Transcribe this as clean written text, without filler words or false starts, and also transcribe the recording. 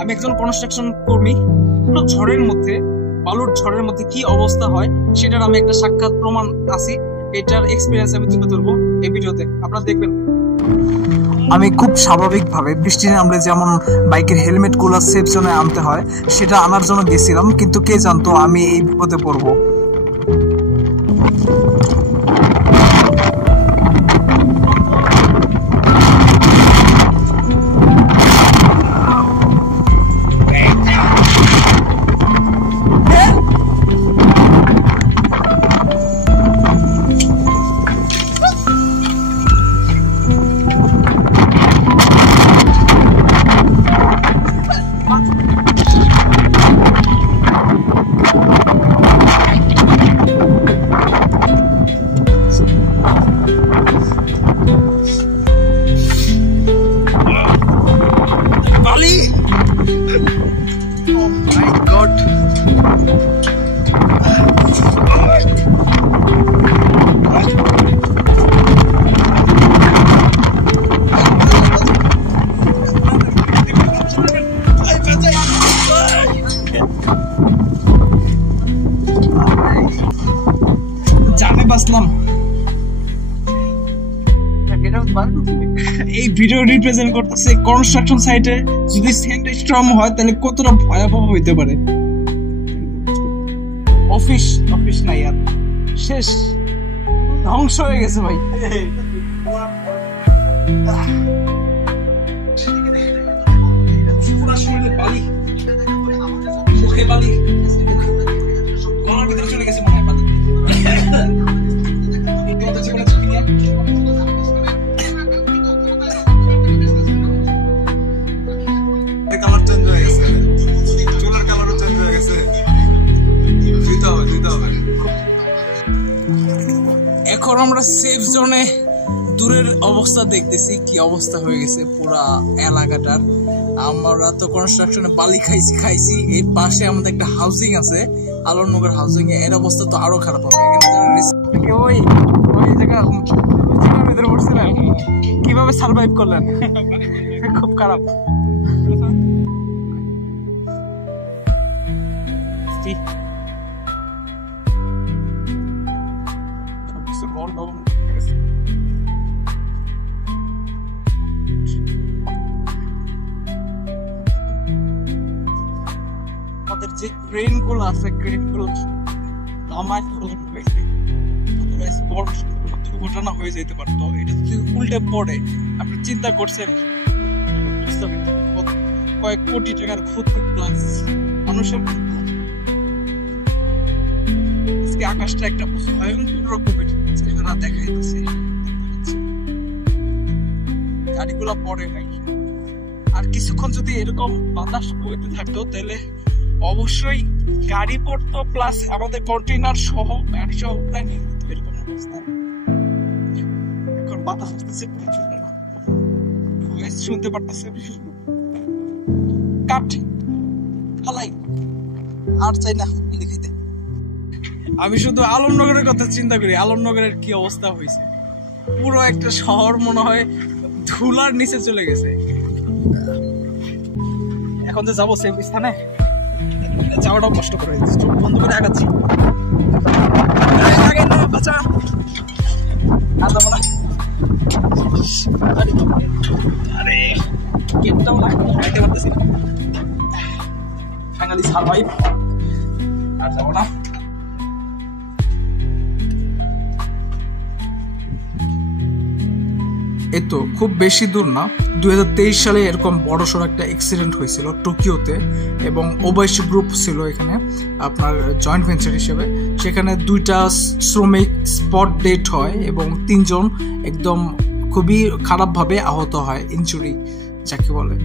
আমি একজন কনস্ট্রাকশন কর্মী। পুরো ঝড়ের মধ্যে, বালুর ঝড়ের মধ্যে কি অবস্থা হয় সেটার আমি একটা সাক্ষাৎ প্রমাণ আছি। এটার এক্সপিরিয়েন্স আমি তুলে ধরবো এই ভিডিওতে, আপনারা দেখবেন। আমি খুব স্বাভাবিকভাবে বৃষ্টি নামলে যেমন বাইকের হেলমেট গুলো সেফ জোনে আনতে হয় সেটা আনার জন্য গেছিলাম, কিন্তু কে জানতো আমি এই বিপদে পড়বো। এই ভিডিও রিপ্রেজেন্ট করতেছে কনস্ট্রাকশন সাইটে যদি স্যান্ড স্টর্ম হয় তাহলে কতটা ভয়াবহ হইতে পারে। অফিস নাই আর, শেষ, ধ্বংস হয়ে গেছে ভাই। বালি মুখে, বালি গলার ভিতরে চলে গেছে মনে হয় বালি। কালার চেঞ্জ হয়ে গেছে, চুলার কালারও চেঞ্জ হয়ে গেছে, ধুইতে হবে। এখন আমরা সেফ জোনে দূরের অবস্থা দেখতেছি, কি অবস্থা হয়ে গেছে পুরা এলাকাটার। আমরা তো কনস্ট্রাকশনে বালি খাইছি। এই পাশে আমাদের একটা হাউজিং আছে, আলোরনগর হাউজিং, এর অবস্থা তো আরো খারাপ হবে। ওই জায়গা ভিতরে পড়ছিলেন, কিভাবে সার্ভাইভ করলেন? খুব খারাপ। আমাদের যে ক্রেন গুলো আছে, ক্রেন গুলো দুর্ঘটনা হয়ে যেতে পারতো। এটা যদি উল্টে পড়ে, আপনি চিন্তা করছেন কয়েক কোটি টাকার ক্ষতি প্লাস মানুষের। আকাশটা একটা ভয়ঙ্কর রকমের চেহারা দেখাইতেছে, গাড়িগুলা পড়ে নাই। আর কিছুক্ষণ যদি এরকম বাতাস বইতে থাকতো তাহলে অবশ্যই গাড়ি পড়তো, প্লাস আমাদের কন্টেইনার সহ গাড়ি সহ এরকম অবস্থা। এখন বাতাস আসতেছে, শুনতে পারতেছে। কাট ফালাই আর চাই না লিখিতে। আমি শুধু আলমনগরের কথা চিন্তা করি, আলমনগরের কি অবস্থা হয়েছে। পুরো একটা শহর মনে হয় ধুলার নিচে চলে গেছে। এখন তো যাবো সেফ স্থানে, যাওয়াটাও কষ্ট করে চোখ বন্ধ করে আগাচ্ছি। আরে গেটটাও লাগাইতে পারতেছি না। ফাইনালি সারভাইভ, আর যাবো না। এতো খুব বেশি দূর না, 2023 সালে এরকম বড়সড় একটা অ্যাক্সিডেন্ট হয়েছিল টোকিওতে, এবং ওবাইশি গ্রুপ ছিল এখানে আপনার জয়েন্ট ভেঞ্চার হিসেবে। সেখানে 2টা শ্রমিক স্পট ডেড হয় এবং 3 জন একদম খুবই খারাপভাবে আহত হয়, ইনজুরি যাকে বলে।